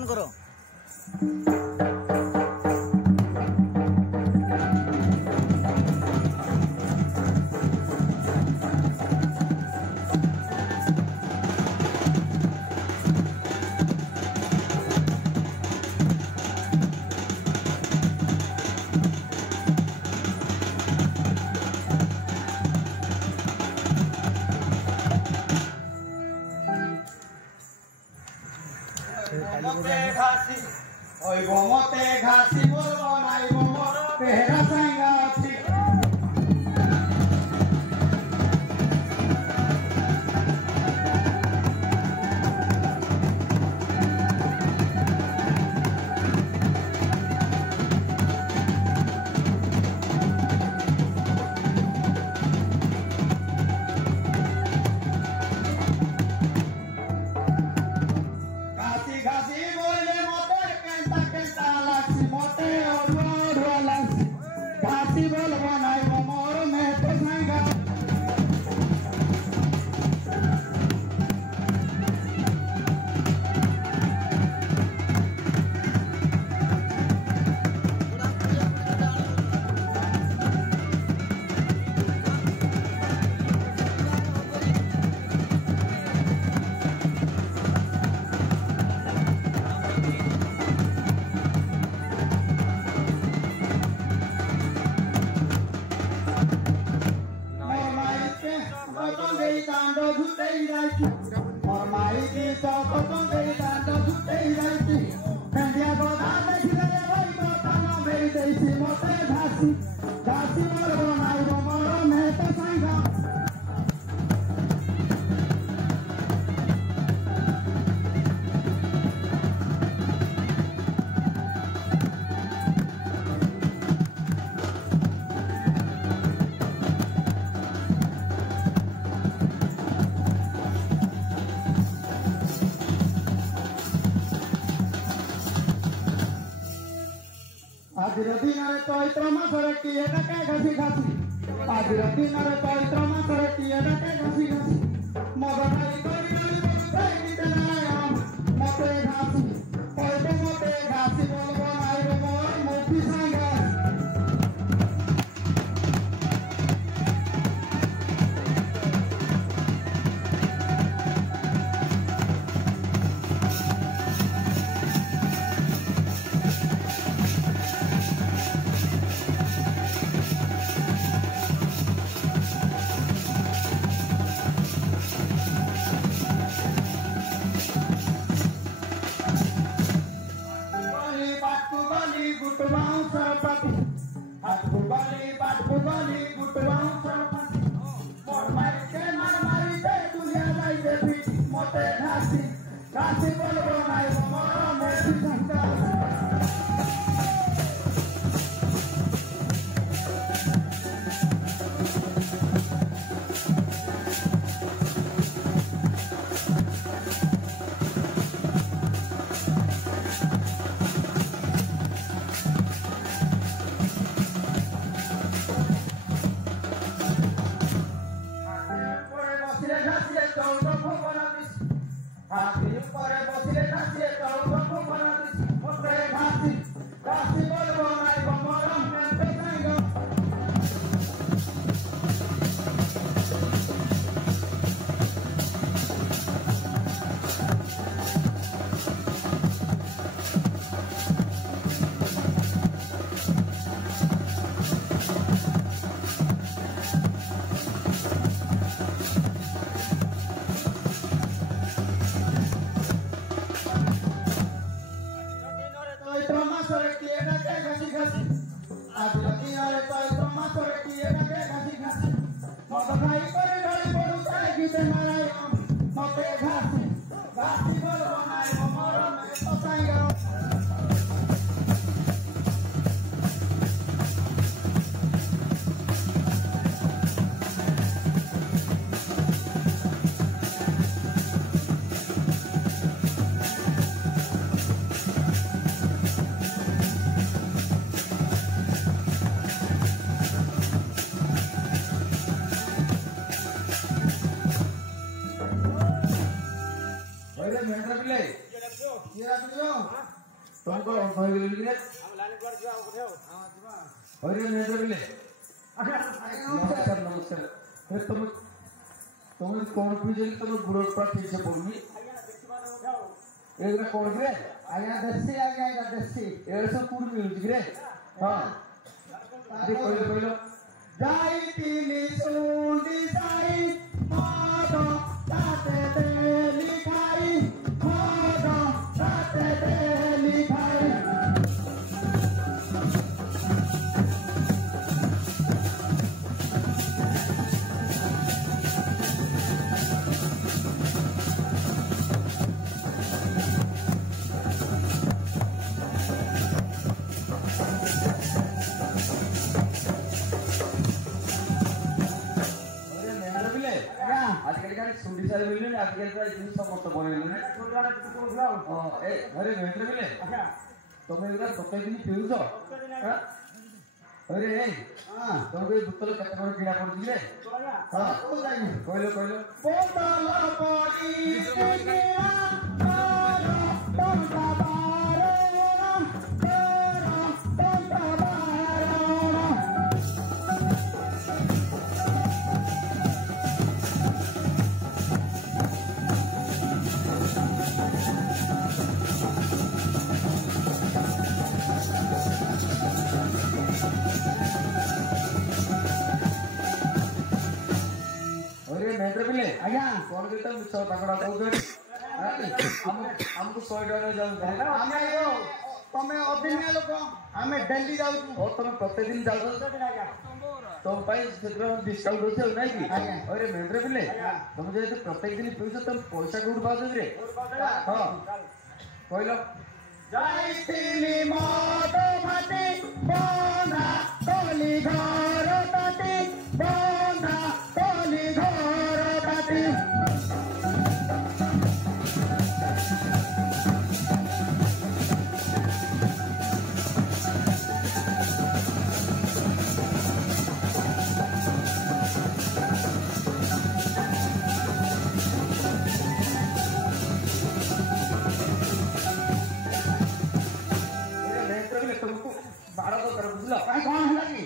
On करो। মতে ঘাসি ওই মতে ঘাসি বলবো নাই মোর পেহরা সাঙ্গা আছে ঘাসি বলে মতে কেনতা কেনতা লাগছি মতে অড়ুয়া লাগছি ঘাসি বলবো নাই মোর মেতে Sanga Dando dhutei raiti or mai ki chokoton dei dando dhutei raiti kandia goda dekhile oi gota no meri deisi mote dhasi dhasi mor banai mor mehta sanga आजिर दिनरे Chaitra मासरे किए डाके घासी घासी आजिर दिनरे चैत्र मासरे किए डाके घासी घासी मगनाई करी गई गीत नारायण मते घासी ओइते मते घासी बोलबो नाई रे मोर मुठी साঙ্গা गुटवाओं सरपति हाथ भुगाली गुटवाओं सरपति मोर मारी के मारी दे दुनिया लाई दे पीठी मोते घासी घासी बोलबो नाई मोर मेरी संगा हाथी ऊपर बसिले घासी चौक बना दिस मोते घासी घासी बोलबो नाई मोर मेते साঙ্গা मासरे किए डाके घासी घासी आज दिनरे चैत्र मासरे किए डाके घासी घासी मगनाई करे ढଳି पडुताय गीत नारायण मते घासी घासी बोलबो नाई मोर मेते साঙ্গা Oye, me entra play. କିଏ ଆସିବ ତମେ କଣ କହିଲେ କିରେ ହଇରେ ନେଇଯିବ ବିଲେ ନମସ୍କାର ନମସ୍କାର ତମେ ତମେ କଣ ପିଉଛ ତମ ଗୁଡ଼ ପୁରା ଠିକ ସେ ପଡୁନି ଏଗୁଡ଼ା କଣ କିରେ ଆଜ୍ଞା ଦେଶୀ ଆଜ୍ଞା ଏଇଟା ଦେଶୀ ଏଗୁଡ଼ା ସବୁ କୋଉଠି ମିଳୁଛି କିରେ ହଁ କହିଲ କହିଲ ଯାଇଥିଲି ଶୁଣି ଯାଇ ମଦ ତାତେ ଦେଲି ଖାଇ ମଦ ତାତେ ଦେଲି ଖାଇ आजकल का सुंडी सारे मिलने आजकल का इतनी समस्त बने मिलने ए अरे महेंद्र मिले तुम इधर दोते दिन पिउछ अरे ए हां तुम कोई बोतल कते बड़ किड़ा पड़ रे हां कहलो कहलो बोतल पड़ी किड़ा मारो टंका बारोना तेरा टंका बारोना महेंद्र पिले आज्ञा कौन करता मिछ ताकड़ा कहू हमको 100 टका जाऊ आमे यो तमे अदिनिया लोक आमे डेली जाऊ ओ तुम प्रत्येक दिन जाऊ तुम पाई शीघ्र डिस्काउंट होছে নাই কি अरे महेंद्र पिले तुम जे प्रत्येक दिन पिउछ तुम पैसा कोड पाउछ रे हां कहलो जाइतिली मद भाटी बंधा तली घर ताटी बंधा तली घर ताटी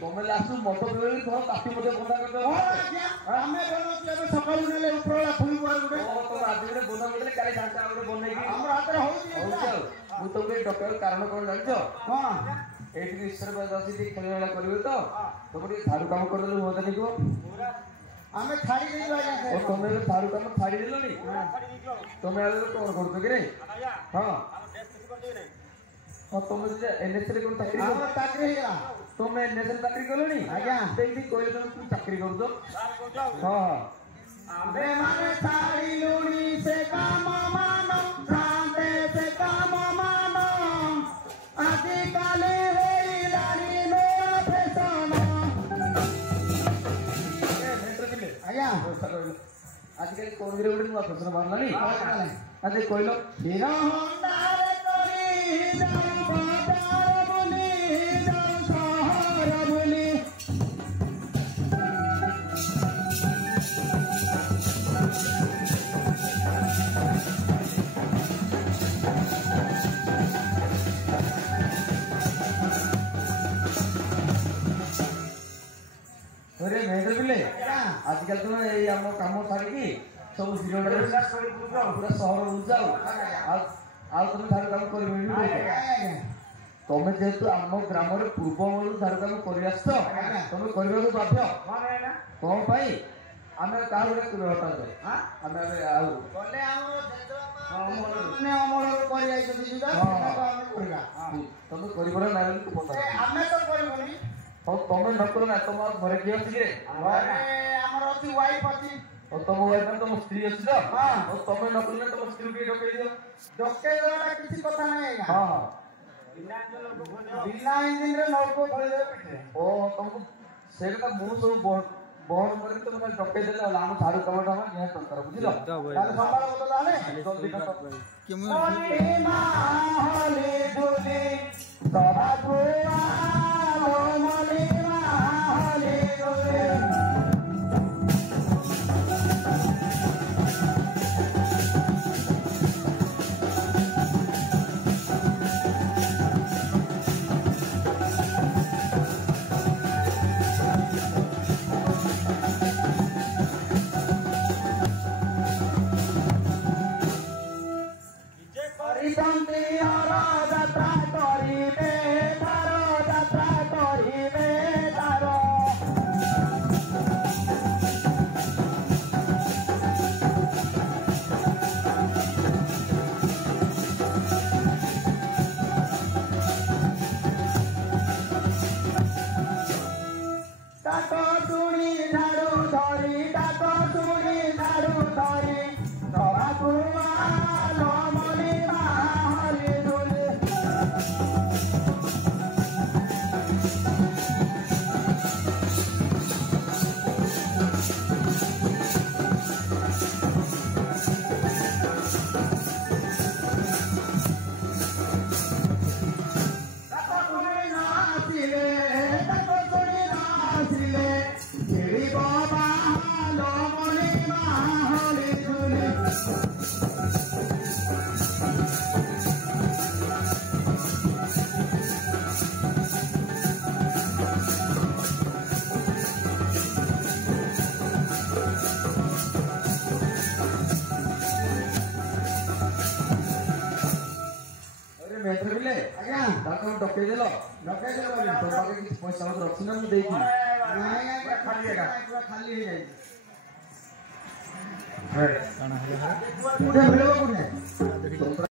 तुम्हें लास्ट मत पिबे तो काटी मते बंदा कर दो आमे बनोती अब सकाळू नेले उपरला फुई पर गुडे ओ तो आज गुडे बंदा गुडे काले सांचा गुडे बनै की हमर हाତରେ होउची मु तुमके डॉक्टर कारण कोन जानछो हां एठी ईश्वर बदासी दी खेलला करबे तो तुमके थारु काम कर देलु होता निको आमे खाड़ी देलु आज्ञा ओ तुमे थारु काम फाड़ी देलुनी तुमे आले कोन करतो कि रे हां और तुम एनएस रे कोन चाकरी हमर चाकरी हेला तुम एनएस रे चाकरी करलोनी आज्ञा देखि कोइ तुम चाकरी कर दो हां आमे माने साड़ी लुणी से काम मानो शांते से काम मानो आदि काले हेलानी नो फैशन ए मेंटर पिले आज्ञा आजकल कोन गिरे उडे नुआ प्रश्न बारलानी अरे कहलो हीरो होंडा रे कोरी जाऊ बाजार बुली जाऊ शहर बुली अरे महेंद्र पिले आजकल तो ये हम काम छाड़ी की सब हीरो पूरा शहर बुझाओ आ तुम धार काम कर तुम जेहेतु आम ग्राम पूर्व मूल धार काम कर तुम करने को बाध्य कौन पाई आम क्या गोटे व्यवस्था आम गले हमर ने अमर करि आइ छी जुदा हम करबा तुम कर ना आमे तो करबनी तुम न करो ना तुम घरे किए अच्छी रे हमर अछि वाइफ अछि और तुम वाइफ तुम स्त्री अच्छी तो हां तुम न करो ना तुम स्त्री के डके दियो डके वाला किसी कथा नहीं है हां बिना इंजन रे नौको खोल दे पिटे ओ तुमको सेटा मु सब बहन कर तुम डके देले हम झाड़ू कमटा हम यह कर बुझिलो काल संभाल बता जाने जल्दी कर ओली माहली दुली सभा बुआ ओली माहली दुली ଡକେଇଦେଲ ତୋ ପାଖରେ କିଛି ପଇସା ପତ୍ର ଅଛି ନା ମୁଁ ଦେଇଥିଲି ଖାଲି ହେଇଯାଇଛି କୋଉଠି ମିଳିବ କୋଉଠି